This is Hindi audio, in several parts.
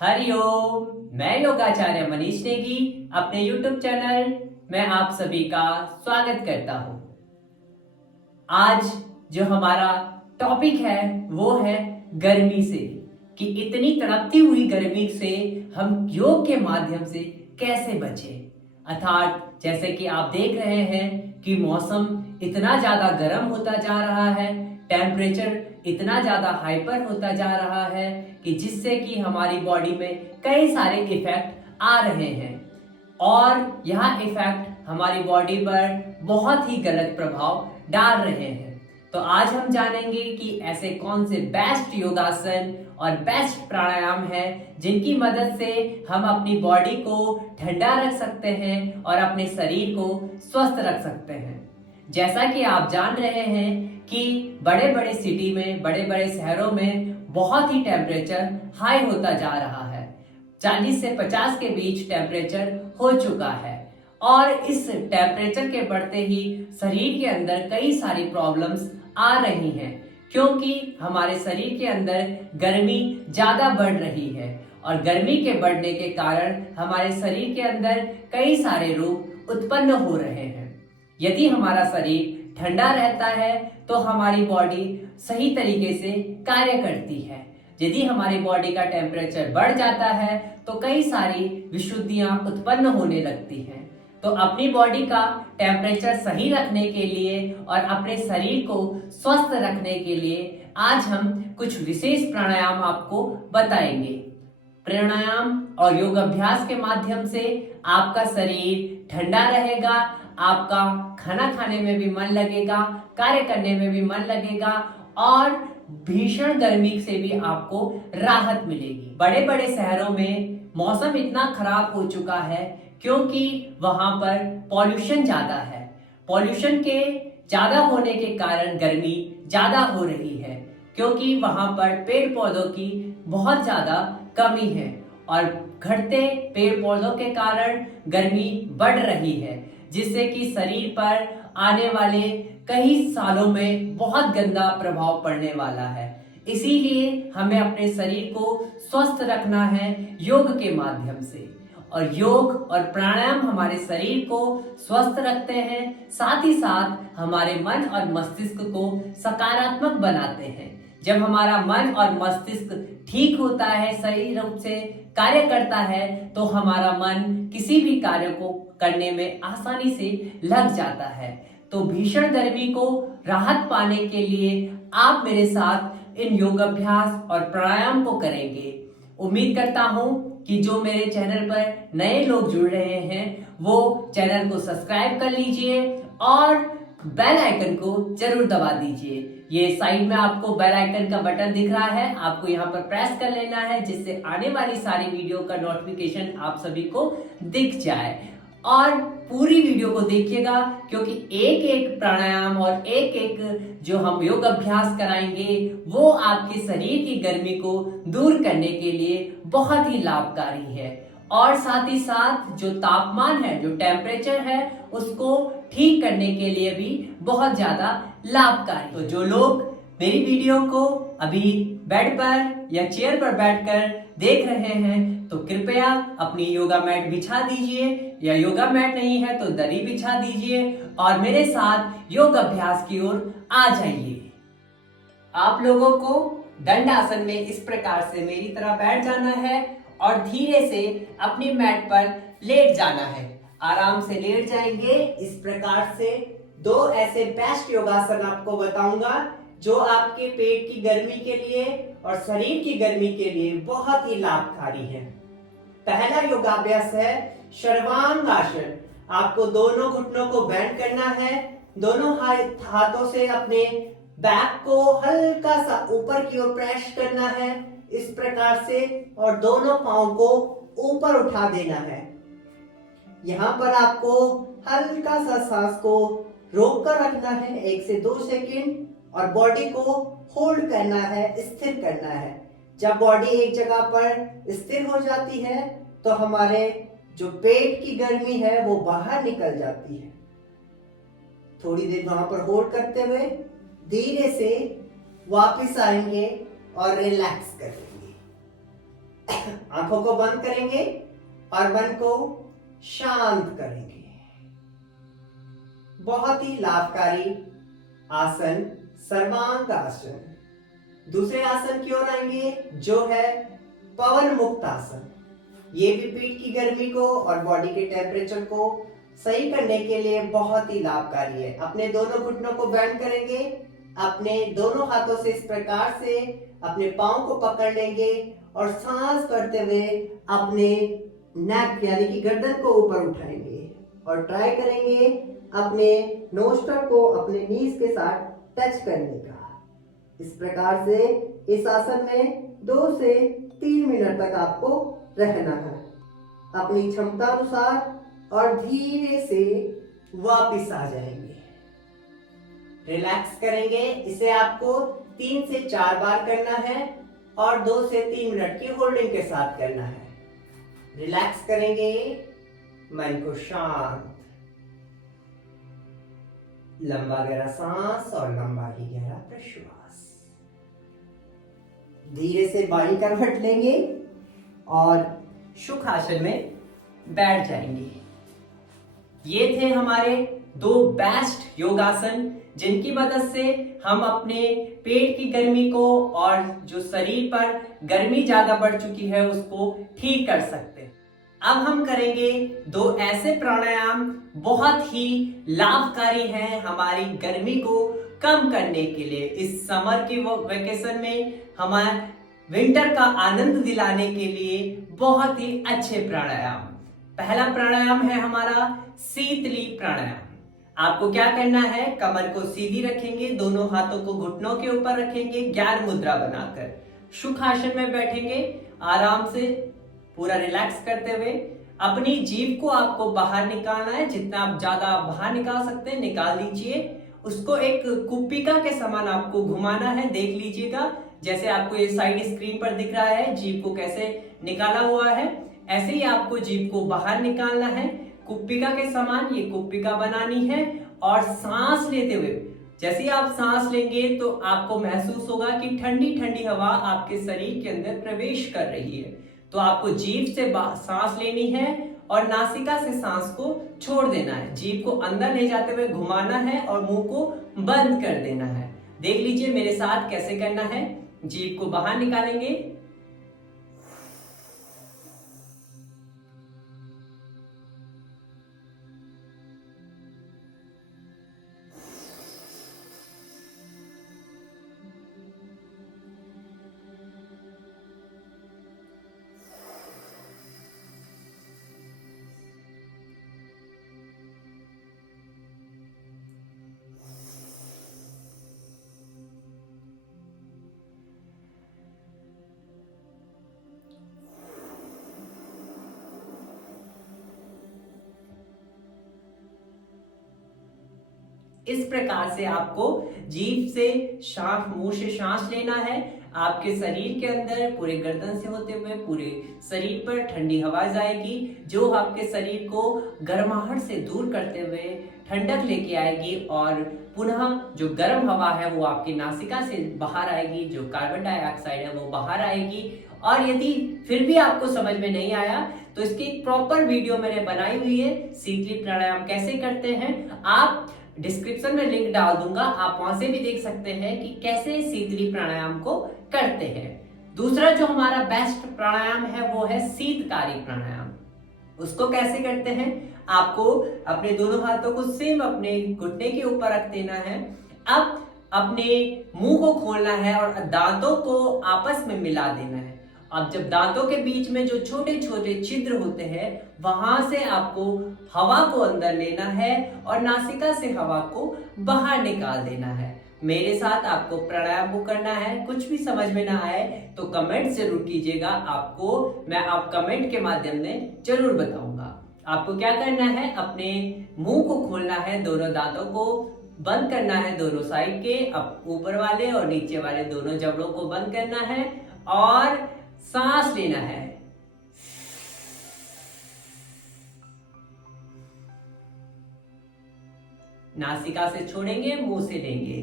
हरिओम। मैं योगाचार्य मनीष नेगी अपने YouTube चैनल में आप सभी का स्वागत करता हूं। आज जो हमारा टॉपिक है वो है गर्मी से, कि इतनी तड़पती हुई गर्मी से हम योग के माध्यम से कैसे बचें। अर्थात जैसे कि आप देख रहे हैं कि मौसम इतना ज्यादा गर्म होता जा रहा है, टेम्परेचर इतना ज्यादा हाइपर होता जा रहा है कि जिससे कि हमारी बॉडी में कई सारे इफेक्ट आ रहे हैं और यह इफेक्ट हमारी बॉडी पर बहुत ही गलत प्रभाव डाल रहे हैं। तो आज हम जानेंगे कि ऐसे कौन से बेस्ट योगासन और बेस्ट प्राणायाम है जिनकी मदद से हम अपनी बॉडी को ठंडा रख सकते हैं और अपने शरीर को स्वस्थ रख सकते हैं। जैसा कि आप जान रहे हैं कि बड़े बड़े सिटी में, बड़े बड़े शहरों में बहुत ही टेम्परेचर हाई होता जा रहा है। 40 से 50 के बीच टेम्परेचर हो चुका है और इस टेम्परेचर के बढ़ते ही शरीर के अंदर कई सारी प्रॉब्लम्स आ रही हैं, क्योंकि हमारे शरीर के अंदर गर्मी ज्यादा बढ़ रही है और गर्मी के बढ़ने के कारण हमारे शरीर के अंदर कई सारे रोग उत्पन्न हो रहे हैं। यदि हमारा शरीर ठंडा रहता है तो हमारी बॉडी सही तरीके से कार्य करती है। यदि हमारी बॉडी का टेम्परेचर बढ़ जाता है तो कई सारी विशुद्धियां उत्पन्न होने लगती हैं। तो अपनी बॉडी का टेम्परेचर सही रखने के लिए और अपने शरीर को स्वस्थ रखने के लिए आज हम कुछ विशेष प्राणायाम आपको बताएंगे। प्राणायाम और योग अभ्यास के माध्यम से आपका शरीर ठंडा रहेगा, आपका खाना खाने में भी मन लगेगा, कार्य करने में भी मन लगेगा और भीषण गर्मी से भी आपको राहत मिलेगी। बड़े बड़े शहरों में मौसम इतना खराब हो चुका है क्योंकि वहां पर पॉल्यूशन ज्यादा है। पॉल्यूशन के ज्यादा होने के कारण गर्मी ज्यादा हो रही है, क्योंकि वहां पर पेड़ पौधों की बहुत ज्यादा कमी है और घटते पेड़ पौधों के कारण गर्मी बढ़ रही है, जिससे कि शरीर पर आने वाले कई सालों में बहुत गंदा प्रभाव पड़ने वाला है। इसीलिए हमें अपने शरीर को स्वस्थ रखना है योग के माध्यम से, और योग और प्राणायाम हमारे शरीर को स्वस्थ रखते हैं, साथ ही साथ हमारे मन और मस्तिष्क को सकारात्मक बनाते हैं। जब हमारा मन और मस्तिष्क ठीक होता है, सही रूप से कार्य करता है, तो हमारा मन किसी भी कार्य को करने में आसानी से लग जाता है। तो भीषण गर्मी को राहत पाने के लिए आप मेरे साथ इन योग अभ्यास और प्राणायाम को करेंगे। उम्मीद करता हूं कि जो मेरे चैनल पर नए लोग जुड़ रहे हैं वो चैनल को सब्सक्राइब कर लीजिए और बेल आइकन को जरूर दबा दीजिए। ये साइड में आपको बेल आइकन का बटन दिख रहा है, आपको यहाँ पर प्रेस कर लेना है, जिससे आने वाली सारी वीडियो का नोटिफिकेशन आप सभी को दिख जाए। और पूरी वीडियो को देखिएगा, क्योंकि एक एक प्राणायाम और एक एक जो हम योग अभ्यास कराएंगे वो आपके शरीर की गर्मी को दूर करने के लिए बहुत ही लाभकारी है और साथ ही साथ जो तापमान है, जो टेम्परेचर है, उसको ठीक करने के लिए भी बहुत ज्यादा लाभकारी। तो जो लोग मेरी वीडियो को अभी बेड पर या चेयर पर बैठकर देख रहे हैं तो कृपया अपनी योगा मैट बिछा दीजिए, या योगा मैट नहीं है तो दरी बिछा दीजिए और मेरे साथ योग अभ्यास की ओर आ जाइए। आप लोगों को दंड आसन में इस प्रकार से मेरी तरह बैठ जाना है और धीरे से अपनी मैट पर लेट जाना है। आराम से लेट जाएंगे इस प्रकार से। दो ऐसे बेस्ट योगासन आपको बताऊंगा जो आपके पेट की गर्मी के लिए और शरीर की गर्मी के लिए बहुत ही लाभकारी है। पहला योगाभ्यास है सर्वांगासन। आपको दोनों घुटनों को बेंड करना है, दोनों हाथों से अपने बैक को हल्का सा ऊपर की ओर प्रेस करना है इस प्रकार से, और दोनों पांव को ऊपर उठा देना है। यहाँ पर आपको हल्का सा सांस को रोक कर रखना है 1 से 2 सेकंड और बॉडी को होल्ड करना है, स्थिर करना है। जब बॉडी एक जगह पर स्थिर हो जाती है तो हमारे जो पेट की गर्मी है वो बाहर निकल जाती है। थोड़ी देर वहां पर होल्ड करते हुए धीरे से वापस आएंगे और रिलैक्स करेंगे। आंखों को बंद करेंगे और मन को शांत करेंगे। बहुत ही लाभकारी आसन सर्वांग आसन। दूसरे आसन की ओर आएंगे जो है पवन मुक्त आसन। ये भी पीठ की गर्मी को और बॉडी के टेम्परेचर को सही करने के लिए बहुत ही लाभकारी है। अपने दोनों घुटनों को बेंड करेंगे, अपने दोनों हाथों से इस प्रकार से अपने पांव को पकड़ लेंगे और सांस करते हुए अपने नेक यानी कि गर्दन को ऊपर उठाएंगे और ट्राई करेंगे अपने नोस्टर को अपने नीज के साथ टच करने का। इस प्रकार से इस आसन में 2 से 3 मिनट तक आपको रहना है। अपनी क्षमता अनुसार और धीरे से वापस आ जाएंगे। रिलैक्स करेंगे। इसे आपको 3 से 4 बार करना है और 2 से 3 मिनट की होल्डिंग के साथ करना है। रिलैक्स करेंगे, मन को शांत, लंबा गहरा सांस और लंबा ही गहरा प्रश्वास। धीरे से बाई करवट लेंगे और सुखासन में बैठ जाएंगे। ये थे हमारे 2 बेस्ट योगासन जिनकी मदद से हम अपने पेट की गर्मी को और जो शरीर पर गर्मी ज्यादा बढ़ चुकी है उसको ठीक कर सकते हैं। अब हम करेंगे 2 ऐसे प्राणायाम बहुत ही लाभकारी हैं हमारी गर्मी को कम करने के लिए। इस समर की वेकेशन में हमारे विंटर का आनंद दिलाने के लिए बहुत ही अच्छे प्राणायाम। पहला प्राणायाम है हमारा शीतली प्राणायाम। आपको क्या करना है, कमर को सीधी रखेंगे, दोनों हाथों को घुटनों के ऊपर रखेंगे, ज्ञान मुद्रा बनाकर सुखासन में बैठेंगे। आराम से पूरा रिलैक्स करते हुए अपनी जीभ को आपको बाहर निकालना है। जितना आप ज्यादा बाहर निकाल सकते हैं निकाल दीजिए। उसको एक कुप्पिका के समान आपको घुमाना है। देख लीजिएगा जैसे आपको ये साइड स्क्रीन पर दिख रहा है जीभ को कैसे निकाला हुआ है, ऐसे ही आपको जीभ को बाहर निकालना है। कुप्पिका के समान ये कुप्पिका बनानी है और सांस लेते हुए जैसे ही आप सांस लेंगे तो आपको महसूस होगा कि ठंडी ठंडी हवा आपके शरीर के अंदर प्रवेश कर रही है। तो आपको जीभ से सांस लेनी है और नासिका से सांस को छोड़ देना है। जीभ को अंदर ले जाते हुए घुमाना है और मुंह को बंद कर देना है। देख लीजिए मेरे साथ कैसे करना है। जीभ को बाहर निकालेंगे, इस प्रकार से आपको जीभ से सांस, मुंह से सांस लेना है। आपके शरीर के अंदर पूरे गर्दन से होते हुए पूरे शरीर पर ठंडी हवा जाएगी जो आपके शरीर को गर्माहट से दूर करते हुए ठंडक लेके आएगी और पुनः जो गर्म हवा है वो आपकी नासिका से बाहर आएगी, जो कार्बन डाइऑक्साइड है वो बाहर आएगी। और यदि फिर भी आपको समझ में नहीं आया तो इसकी एक प्रॉपर वीडियो मैंने बनाई हुई है, शीतली प्राणायाम कैसे करते हैं। आप डिस्क्रिप्शन में लिंक डाल दूंगा, आप वहां से भी देख सकते हैं कि कैसे शीतली प्राणायाम को करते हैं। दूसरा जो हमारा बेस्ट प्राणायाम है वो है शीतकारी प्राणायाम। उसको कैसे करते हैं, आपको अपने दोनों हाथों को सेम अपने घुटने के ऊपर रख देना है। अब अपने मुंह को खोलना है और दांतों को आपस में मिला देना है। अब जब दांतों के बीच में जो छोटे छोटे छिद्र होते हैं वहां से आपको हवा को अंदर लेना है और नासिका से हवा को बाहर निकाल देना है। मेरे साथ आपको प्राणायाम को करना है। कुछ भी समझ में ना आए तो कमेंट जरूर कीजिएगा, आपको मैं आप कमेंट के माध्यम से जरूर बताऊंगा। आपको क्या करना है, अपने मुंह को खोलना है, दोनों दांतों को बंद करना है, दोनों साइड के, अब ऊपर वाले और नीचे वाले दोनों जबड़ों को बंद करना है और सांस लेना है। नासिका से छोड़ेंगे, मुंह से लेंगे।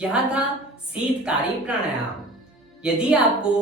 यह था शीतकारी प्राणायाम। यदि आपको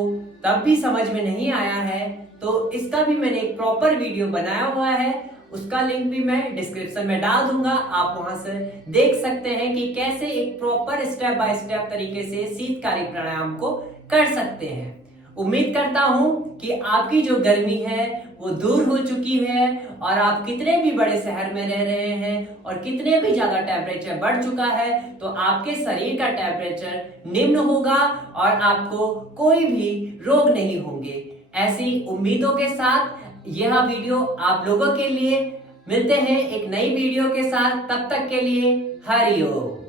तब भी समझ में नहीं आया है तो इसका भी मैंने एक प्रॉपर वीडियो बनाया हुआ है, उसका लिंक भी मैं डिस्क्रिप्शन में डाल दूंगा। आप वहां से देख सकते हैं कि कैसे एक प्रॉपर स्टेप बाय स्टेप तरीके से शीतकारी प्राणायाम को कर सकते हैं। उम्मीद करता हूं कि आपकी जो गर्मी है वो दूर हो चुकी है और आप कितने भी बड़े शहर में रह रहे हैं और कितने भी ज्यादा टेम्परेचर बढ़ चुका है तो आपके शरीर का टेम्परेचर निम्न होगा और आपको कोई भी रोग नहीं होंगे। ऐसी उम्मीदों के साथ यह वीडियो आप लोगों के लिए। मिलते हैं एक नई वीडियो के साथ, तब तक के लिए हरि ओम।